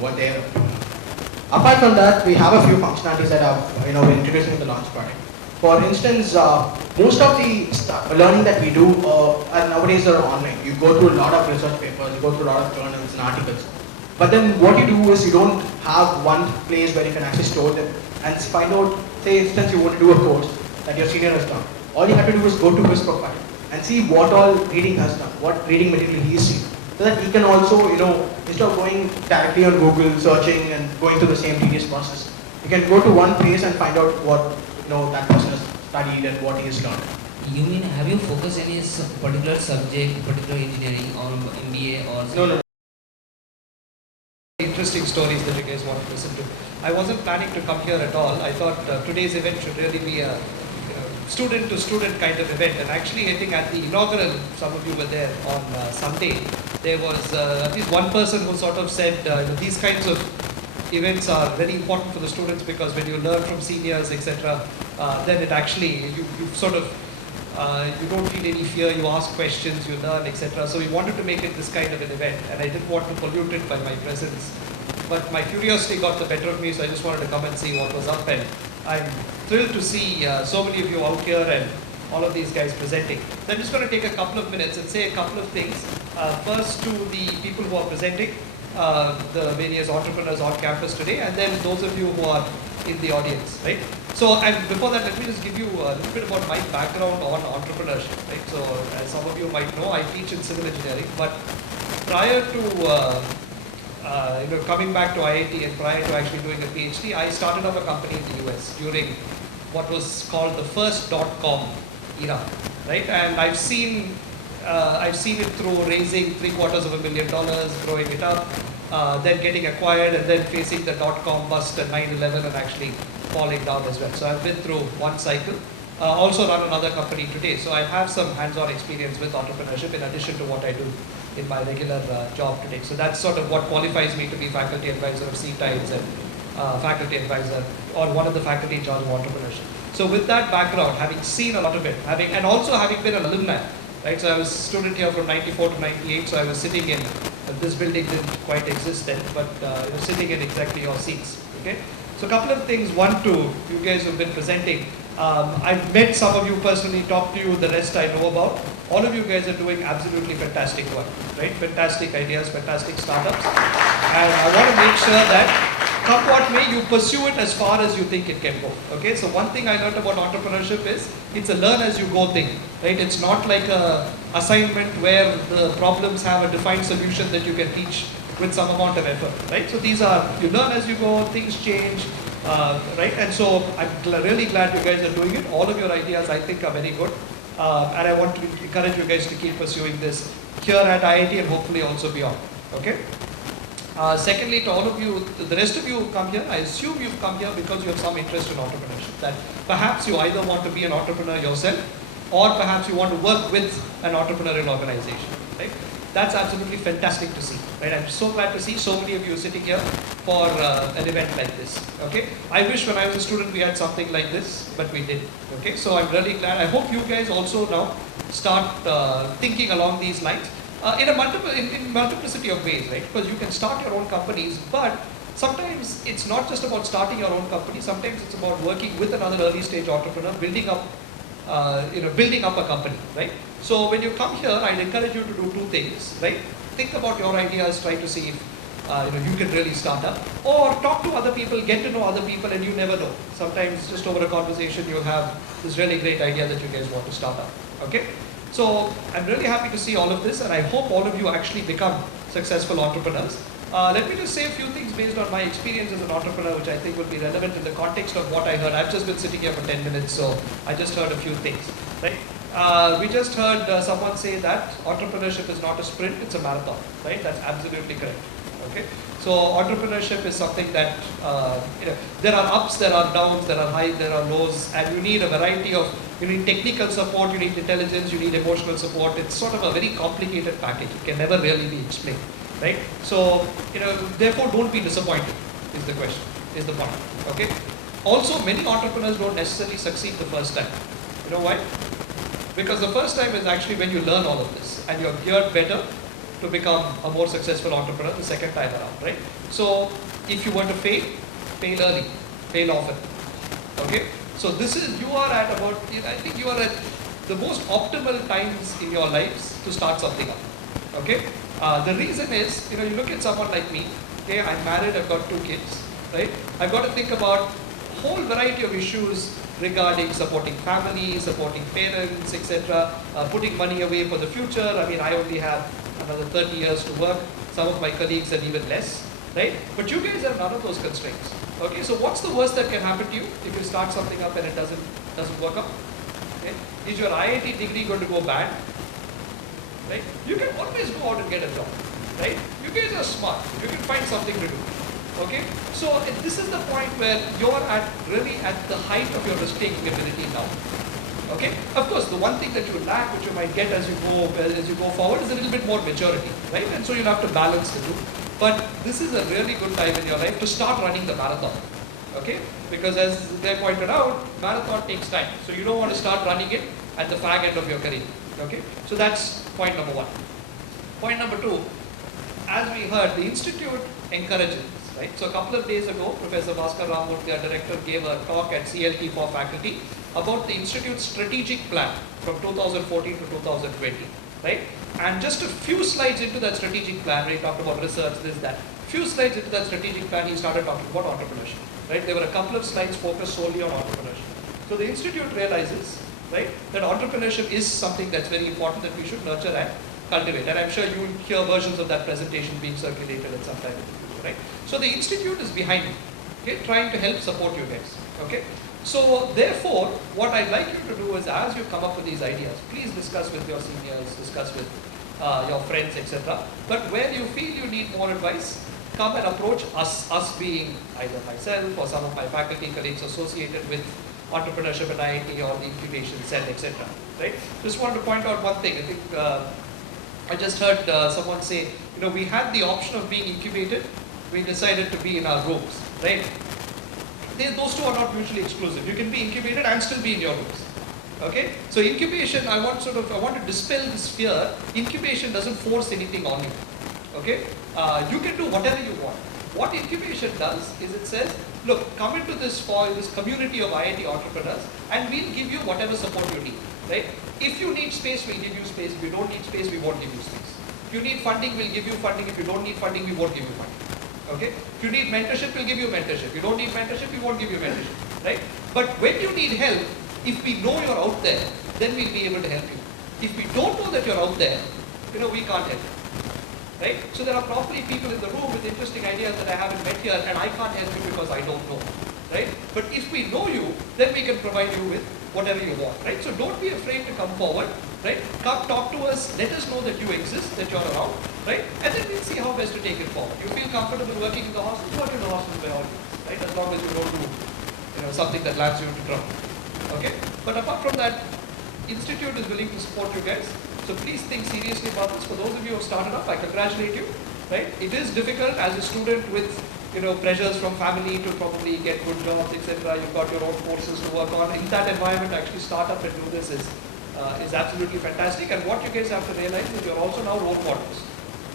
what they're up to. Apart from that, we have a few functionalities that are, we're introducing in the launch product. For instance, most of the learning that we do nowadays are online. You go through a lot of research papers, you go through a lot of journals and articles. But then what you do is you don't have one place where you can actually store them and find out, say, instance, you want to do a course that your senior has done. All you have to do is go to his profile and see what all reading has done, what reading material he's seen. So that he can also, instead of going directly on Google, searching and going through the same tedious process, you can go to one place and find out what that person has studied and what he has learned. You mean, have you focused any particular subject, particular engineering or MBA or something? No. Interesting stories that you guys want to listen to. I wasn't planning to come here at all. I thought today's event should really be a student to student kind of event, and actually I think at the inaugural, some of you were there on Sunday, there was at least one person who sort of said these kinds of events are very important for the students because when you learn from seniors, etc., then it actually, you sort of, you don't feel any fear, you ask questions, you learn, etc. So we wanted to make it this kind of an event, and I didn't want to pollute it by my presence. But my curiosity got the better of me, so I just wanted to come and see what was up, and I'm thrilled to see so many of you out here and all of these guys presenting. So I'm just going to take a couple of minutes and say a couple of things. First to the people who are presenting, the various entrepreneurs on campus today, and then those of you who are in the audience, right? So, and before that, let me just give you a little bit about my background on entrepreneurship, right? So, as some of you might know, I teach in civil engineering, but prior to coming back to IIT and prior to actually doing a PhD, I started up a company in the US during what was called the first .com era, right? And I've seen it through raising $750,000, growing it up, then getting acquired, and then facing the .com bust at 9/11 and actually falling down as well. So I've been through one cycle. Also run another company today, so I have some hands-on experience with entrepreneurship in addition to what I do in my regular job today. So that's sort of what qualifies me to be faculty advisor of C-Times and faculty advisor or one of the faculty in charge of entrepreneurship. So with that background, having seen a lot of it, and also having been an alumni, right? So I was a student here from 94 to 98, so I was sitting in, this building didn't quite exist then, but sitting in exactly your seats, okay? So a couple of things, one, two, you guys have been presenting. I've met some of you personally, talked to you, the rest I know about. All of you guys are doing absolutely fantastic work, right? Fantastic ideas, fantastic startups. And I want to make sure that, come what may, you pursue it as far as you think it can go, okay? So one thing I learned about entrepreneurship is, it's a learn as you go thing, right? It's not like a assignment where the problems have a defined solution that you can teach with some amount of effort, right? So these are, you learn as you go, things change, right? And so I'm really glad you guys are doing it. All of your ideas I think are very good. And I want to encourage you guys to keep pursuing this here at IIT and hopefully also beyond, okay? Secondly, to all of you, the rest of you who come here, I assume you've come here because you have some interest in entrepreneurship. That perhaps you either want to be an entrepreneur yourself or perhaps you want to work with an entrepreneurial organization, right? That's absolutely fantastic to see, right? I'm so glad to see so many of you sitting here for an event like this, okay? I wish when I was a student we had something like this, but we didn't, okay? So I'm really glad. I hope you guys also now start thinking along these lines in multiplicity of ways, right? Because you can start your own companies, but sometimes it's not just about starting your own company. Sometimes it's about working with another early stage entrepreneur, building up a company, right? So when you come here, I'd encourage you to do two things, right? Think about your ideas, try to see if you can really start up, or talk to other people, get to know other people, and you never know. Sometimes just over a conversation, you'll have this really great idea that you guys want to start up, okay? So I'm really happy to see all of this, and I hope all of you actually become successful entrepreneurs. Let me just say a few things based on my experience as an entrepreneur, which I think will be relevant in the context of what I heard. I've just been sitting here for 10 minutes, so I just heard a few things, right? We just heard someone say that entrepreneurship is not a sprint, it's a marathon, right? That's absolutely correct, okay? So entrepreneurship is something that, there are ups, there are downs, there are highs, there are lows, and you need a variety of, you need technical support, you need intelligence, you need emotional support. It's sort of a very complicated package. It can never really be explained, right? So, therefore don't be disappointed is the question, is the point, okay? Also, many entrepreneurs don't necessarily succeed the first time. You know why? Because the first time is actually when you learn all of this and you're geared better to become a more successful entrepreneur the second time around, right? So if you want to fail, fail early, fail often. Okay? So this is, you are at about, I think you are at the most optimal times in your lives to start something up. Okay? The reason is, you look at someone like me, okay, I'm married, I've got 2 kids, right? I've got to think about a whole variety of issues regarding supporting family, supporting parents, etc., putting money away for the future. I mean, I only have another 30 years to work. Some of my colleagues have even less, right? But you guys have none of those constraints. Okay, so what's the worst that can happen to you if you start something up and it doesn't work out? Okay? Is your IIT degree going to go bad? Right? You can always go out and get a job, right? You guys are smart. You can find something to do. Okay? So this is the point where you're really at the height of your risk-taking ability now. Okay? Of course, the one thing that you lack, which you might get as you go forward, is a little bit more maturity, right? And so you'll have to balance the two. But this is a really good time in your life to start running the marathon. Okay? Because as they pointed out, marathon takes time. So you don't want to start running it at the fag end of your career. Okay? So that's point number 1. Point number 2, as we heard, the institute encourages. Right? So a couple of days ago, Professor Bhaskar Ramamurthy, our director, gave a talk at CLT for faculty about the institute's strategic plan from 2014 to 2020. Right? And just a few slides into that strategic plan, where he talked about research, this, that. Few slides into that strategic plan, he started talking about entrepreneurship. Right? There were a couple of slides focused solely on entrepreneurship. So the institute realizes, right, that entrepreneurship is something that's very important that we should nurture and cultivate. And I'm sure you will hear versions of that presentation being circulated at some time in the future, right? So the institute is behind you, okay, trying to help support you guys, okay? So therefore, what I'd like you to do is, as you come up with these ideas, please discuss with your seniors, discuss with your friends, etc. But where you feel you need more advice, come and approach us being either myself or some of my faculty colleagues associated with entrepreneurship at IIT or the incubation cell, etc. Right? Just want to point out one thing. I think I just heard someone say, we had the option of being incubated. We decided to be in our rooms, right? Those two are not mutually exclusive. You can be incubated and still be in your rooms. Okay? So incubation, I want to dispel this fear. Incubation doesn't force anything on you. Okay? You can do whatever you want. What incubation does is it says, look, come into this community of IIT entrepreneurs and we'll give you whatever support you need, right? If you need space, we'll give you space. If you don't need space, we won't give you space. If you need funding, we'll give you funding. If you don't need funding, we won't give you funding. Okay? If you need mentorship, we'll give you mentorship. If you don't need mentorship, we won't give you mentorship, right? But when you need help, if we know you're out there, then we'll be able to help you. If we don't know that you're out there, we can't help you. Right? So there are probably people in the room with interesting ideas that I haven't met here and I can't help you because I don't know. Right? But if we know you, then we can provide you with whatever you want. Right? So don't be afraid to come forward. Right? Come talk to us, let us know that you exist, that you're around. Right? And then we'll see how best to take it forward. You feel comfortable working in the hospital, work in the hospital by all means. Right? As long as you don't do something that lands you into trouble. Okay? But apart from that, Institute is willing to support you guys. So please think seriously about this. For those of you who have started up, I congratulate you. Right? It is difficult as a student with pressures from family to probably get good jobs, etc. You've got your own courses to work on. In that environment, actually start up and do this is absolutely fantastic. And what you guys have to realize is you're also now role models,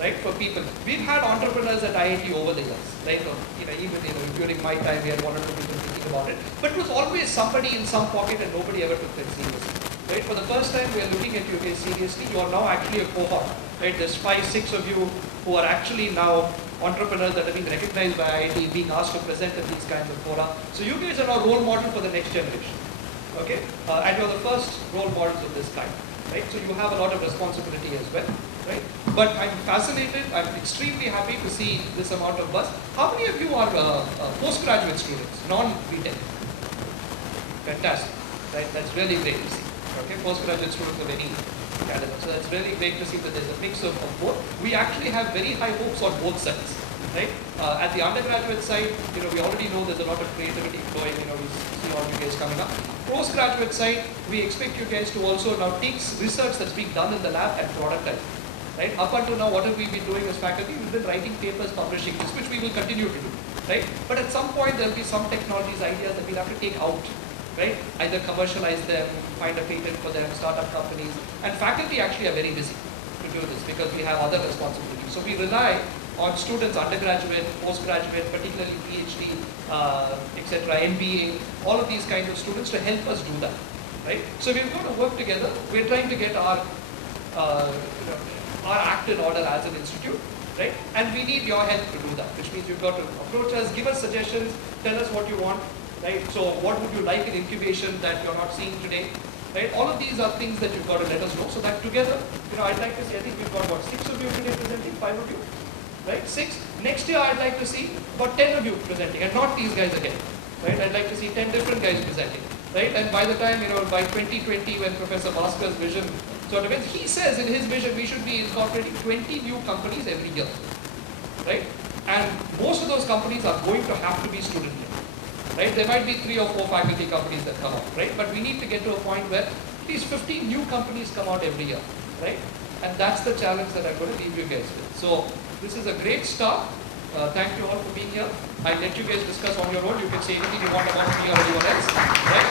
right? For people. We've had entrepreneurs at IIT over the years, right? Even during my time, we had one or two people thinking about it. But it was always somebody in some pocket and nobody ever took them seriously. Right? For the first time, we are looking at you guys seriously. You are now actually a cohort. Right? There's 5, 6 of you who are actually now entrepreneurs that have been recognized by IIT, being asked to present at these kinds of fora. So you guys are now role model for the next generation. Okay? And you're the first role models of this kind. Right? So you have a lot of responsibility as well. Right? But I'm fascinated. I'm extremely happy to see this amount of buzz. How many of you are postgraduate students, non-BTech? Fantastic. Right? That's really great to see. Okay, postgraduate students of any caliber. So that's really great to see that there's a mix of both. We actually have very high hopes on both sides, right? At the undergraduate side, we already know there's a lot of creativity flowing. We see all you guys coming up. Postgraduate side, we expect you guys to also now take research that's being done in the lab and productize. Right? Up until now, what have we been doing as faculty? We've been writing papers, publishing this, which we will continue to do. Right? But at some point, there'll be some technologies, ideas that we'll have to take out. Right? Either commercialize them, find a patent for them, start up companies. And faculty actually are very busy. do this because we have other responsibilities. So we rely on students, undergraduate, postgraduate, particularly PhD, etc., MBA, all of these kinds of students to help us do that, right? So we've got to work together. We're trying to get our act in order as an institute, right? And we need your help to do that, which means you've got to approach us, give us suggestions, tell us what you want, right? So what would you like in incubation that you're not seeing today, right? All of these are things that you've got to let us know so that together, I'd like to see, I think we've got what, 6 of you today presenting, 5 of you, right? 6. Next year I'd like to see about 10 of you presenting and not these guys again, right? I'd like to see 10 different guys presenting, right? And by the time, by 2020 when Professor Bhaskar's vision sort of ends, he says in his vision we should be incorporating 20 new companies every year, right? And most of those companies are going to have to be student-led. Right? There might be 3 or 4 faculty companies that come out, right? But we need to get to a point where at least 15 new companies come out every year, right? And that's the challenge that I'm going to leave you guys with. So this is a great start. Thank you all for being here. I'll let you guys discuss on your own. You can say anything you want about me or anyone else, right?